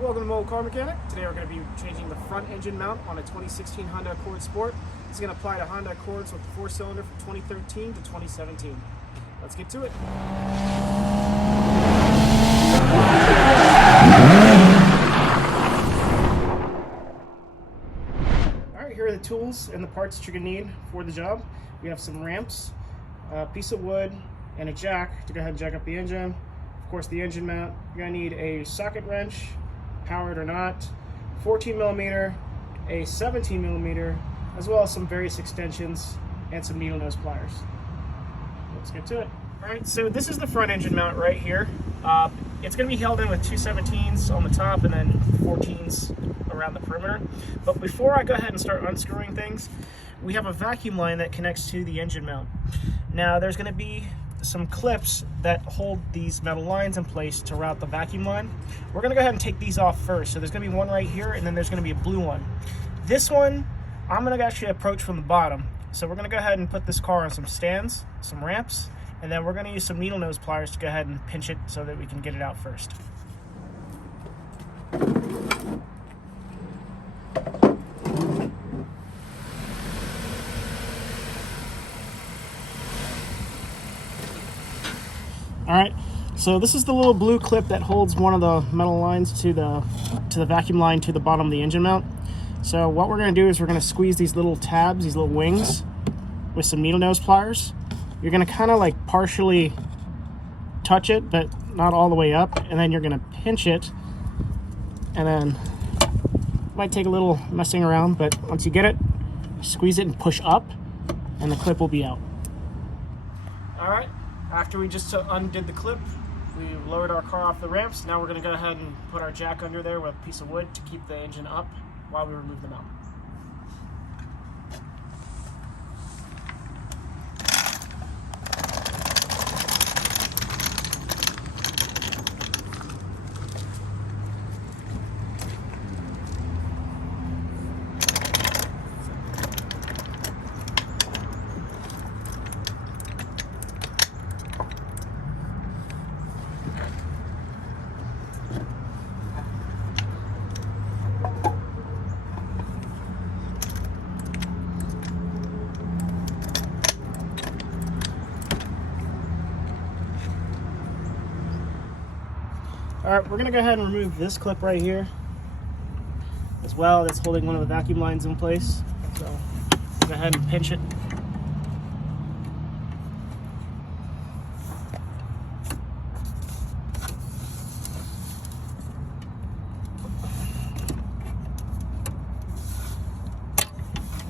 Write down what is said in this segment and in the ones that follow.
Welcome to Mobile Car Mechanic. Today we're going to be changing the front engine mount on a 2016 Honda Accord Sport. This is going to apply to Honda Accords with the 4-cylinder from 2013 to 2017. Let's get to it. Alright, here are the tools and the parts that you're going to need for the job. We have some ramps, a piece of wood, and a jack to go ahead and jack up the engine. Of course, the engine mount. You're going to need a socket wrench, powered or not, 14 millimeter, a 17 millimeter, as well as some various extensions and some needle nose pliers. Let's get to it. All right, so this is the front engine mount right here. It's going to be held in with two 17s on the top and then 14s around the perimeter. But before I go ahead and start unscrewing things, we have a vacuum line that connects to the engine mount. Now there's going to be some clips that hold these metal lines in place to route the vacuum line. We're going to go ahead and take these off first. So there's going to be one right here, and then there's going to be a blue one. This one I'm going to actually approach from the bottom. So we're going to go ahead and put this car on some stands, some ramps, and then we're going to use some needle nose pliers to go ahead and pinch it so that we can get it out first. Alright, so this is the little blue clip that holds one of the metal lines to the vacuum line to the bottom of the engine mount. So what we're going to do is we're going to squeeze these little tabs, these little wings, with some needle nose pliers. You're going to kind of like partially touch it, but not all the way up, and then you're going to pinch it, and then it might take a little messing around, but once you get it, squeeze it and push up, and the clip will be out. Alright. After we just undid the clip, we lowered our car off the ramps. Now we're going to go ahead and put our jack under there with a piece of wood to keep the engine up while we remove the mount. Alright, we're going to go ahead and remove this clip right here as well. That's holding one of the vacuum lines in place. So go ahead and pinch it.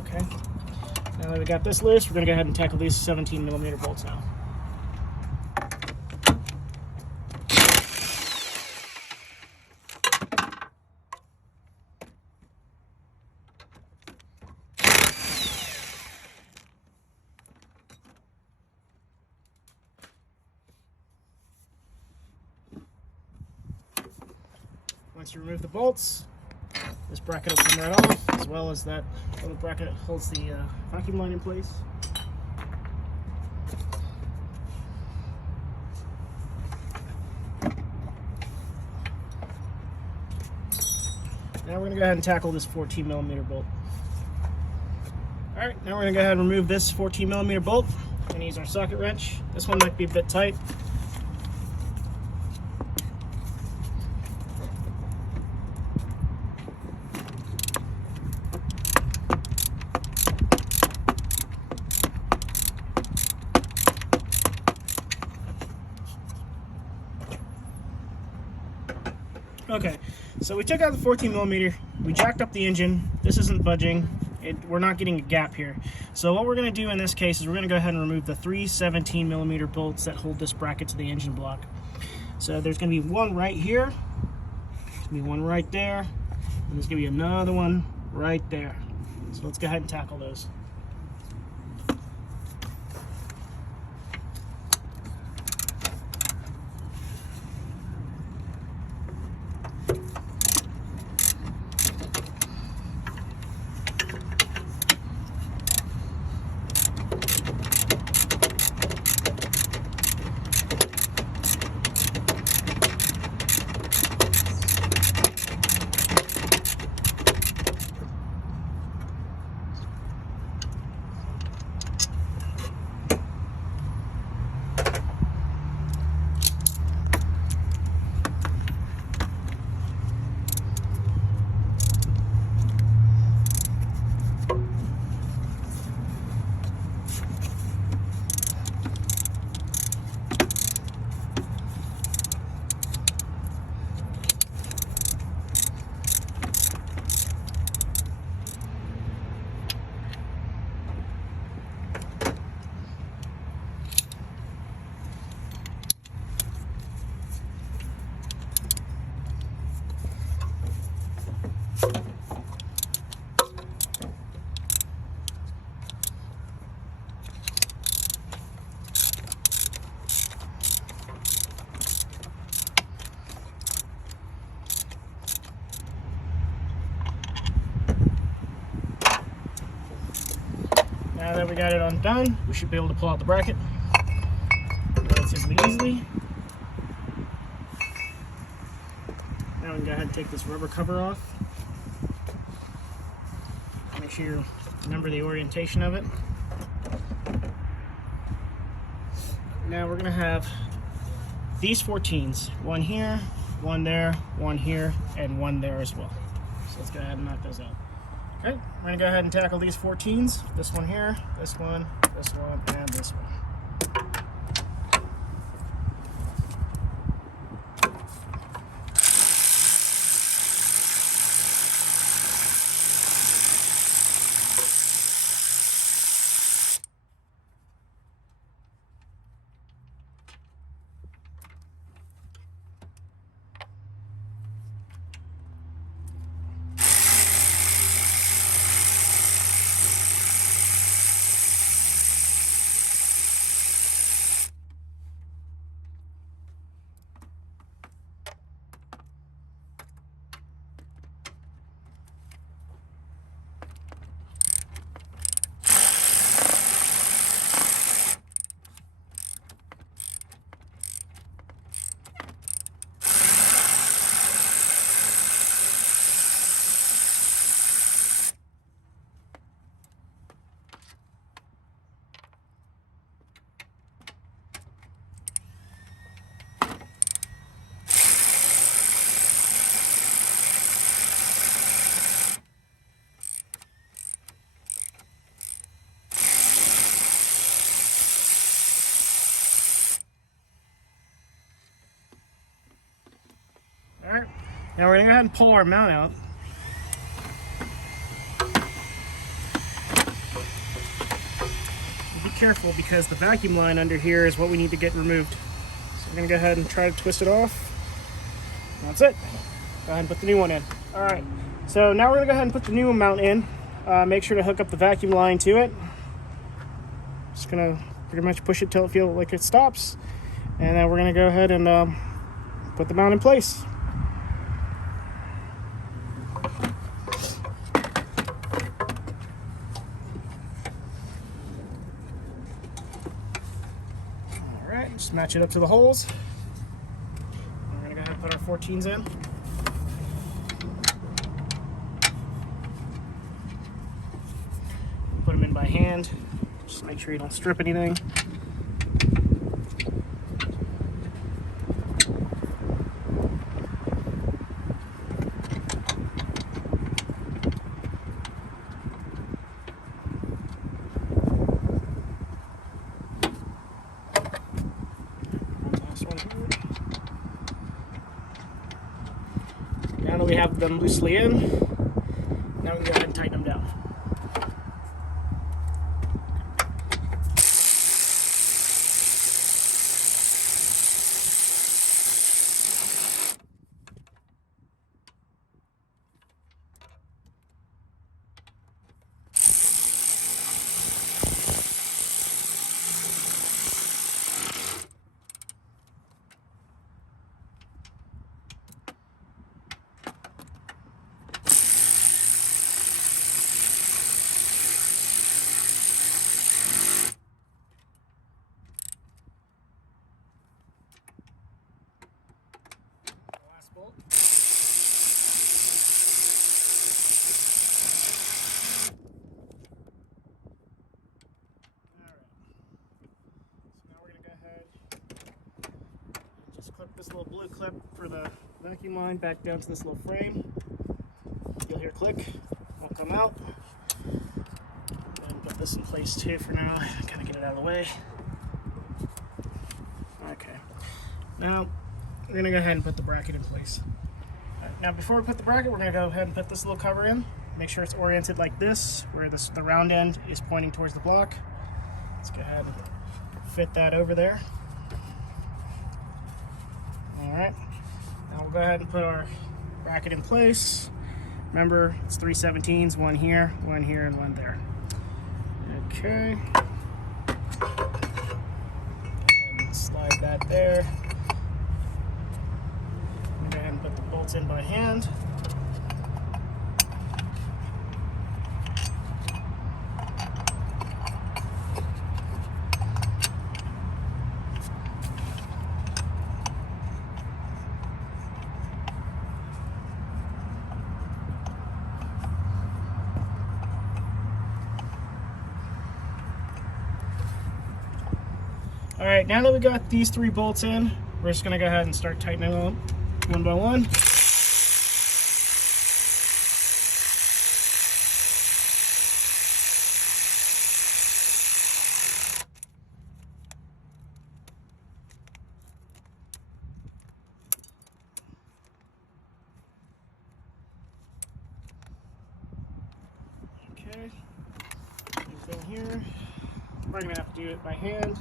Okay. Now that we got this loose, we're going to go ahead and tackle these 17 millimeter bolts now. Once you remove the bolts, this bracket will come right off, as well as that little bracket that holds the vacuum line in place. Now we're going to go ahead and tackle this 14 millimeter bolt. Alright, now we're going to go ahead and remove this 14 millimeter bolt. We're going to use our socket wrench. This one might be a bit tight. Okay, so we took out the 14 millimeter, we jacked up the engine. This isn't budging. We're not getting a gap here. So what we're going to do in this case is we're going to go ahead and remove the three 17 millimeter bolts that hold this bracket to the engine block. So there's going to be one right here, there's going to be one right there, and there's going to be another one right there. So let's go ahead and tackle those. that we got it undone, we should be able to pull out the bracket relatively easily. Now we can go ahead and take this rubber cover off. Make sure you remember the orientation of it. Now we're going to have these 14s, one here, one there, one here, and one there as well. So let's go ahead and knock those out. Okay, we're going to go ahead and tackle these 14s. This one here, this one, and this one. Alright, now we're going to go ahead and pull our mount out. Be careful because the vacuum line under here is what we need to get removed. So we're going to go ahead and try to twist it off. That's it. Go ahead and put the new one in. Alright, so now we're going to go ahead and put the new mount in. Make sure to hook up the vacuum line to it. Just going to pretty much push it till it feels like it stops. And then we're going to go ahead and put the mount in place. Just match it up to the holes. We're going to go ahead and put our 14s in. Put them in by hand. Just make sure you don't strip anything. Now that we have them loosely in, now we can go ahead and tighten them down. Bolt. Alright, so now we're going to go ahead and just clip this little blue clip for the vacuum line back down to this little frame. You'll hear click, won't come out. And put this in place too for now, kind of get it out of the way. Okay, now we're going to go ahead and put the bracket in place. Now before we put the bracket, we're going to go ahead and put this little cover in. Make sure it's oriented like this, where the round end is pointing towards the block. Let's go ahead and fit that over there. Alright, now we'll go ahead and put our bracket in place. Remember, it's 3/17s, one here, and one there. Okay. And slide that there. Go ahead and put the bolts in by hand. Alright, now that we got these 3 bolts in, we're just going to go ahead and start tightening them one by one. Okay, anything here, we're going to have to do it by hand.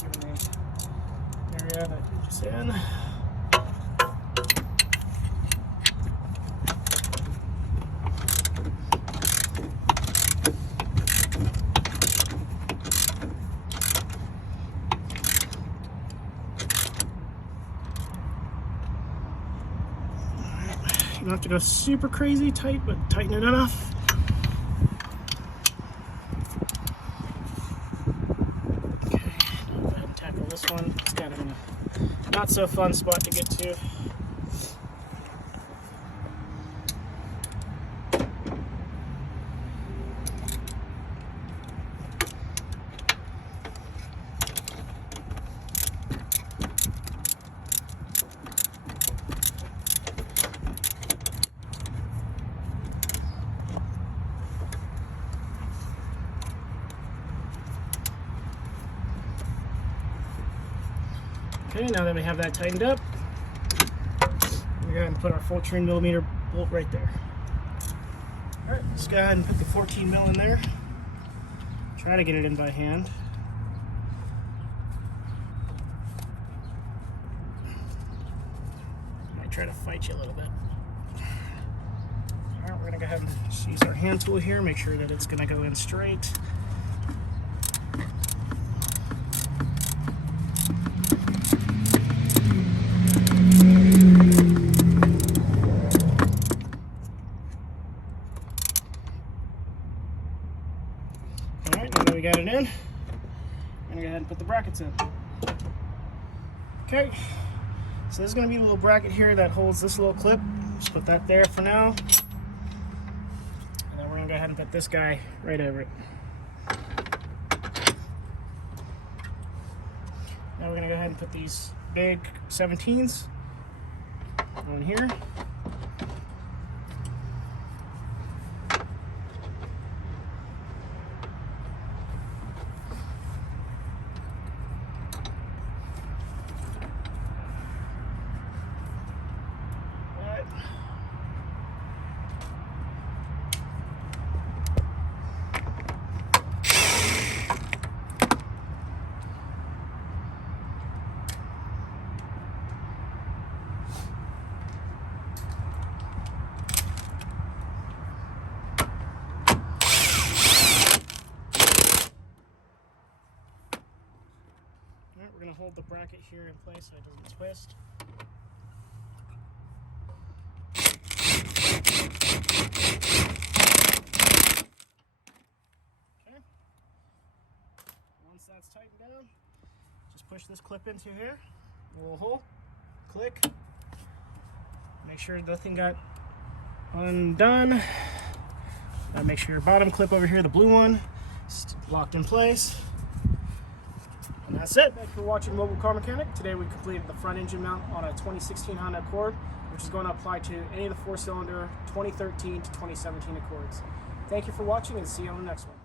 Given the area that it's in. You don't have to go super crazy tight, but tighten it enough. Okay, now go ahead and tackle this one. It's kind of in a not so fun spot to get to. Okay, now that we have that tightened up, we're going to put our 14mm bolt right there. Alright, let's go ahead and put the 14 mil in there. Try to get it in by hand. Might try to fight you a little bit. Alright, we're going to go ahead and just use our hand tool here, make sure that it's going to go in straight. Alright, now that we got it in, I'm going to go ahead and put the brackets in. Okay, so there's going to be a little bracket here that holds this little clip. Just put that there for now. And then we're going to go ahead and put this guy right over it. Now we're going to go ahead and put these big 17s on here. We're going to hold the bracket here in place so it doesn't twist. Okay. Once that's tightened down, just push this clip into here, a little hole, click. Make sure nothing got undone. Make sure your bottom clip over here, the blue one, is locked in place. And that's it. Thank you for watching Mobile Car Mechanic. Today we completed the front engine mount on a 2016 Honda Accord, which is going to apply to any of the 4-cylinder 2013 to 2017 Accords. Thank you for watching and see you on the next one.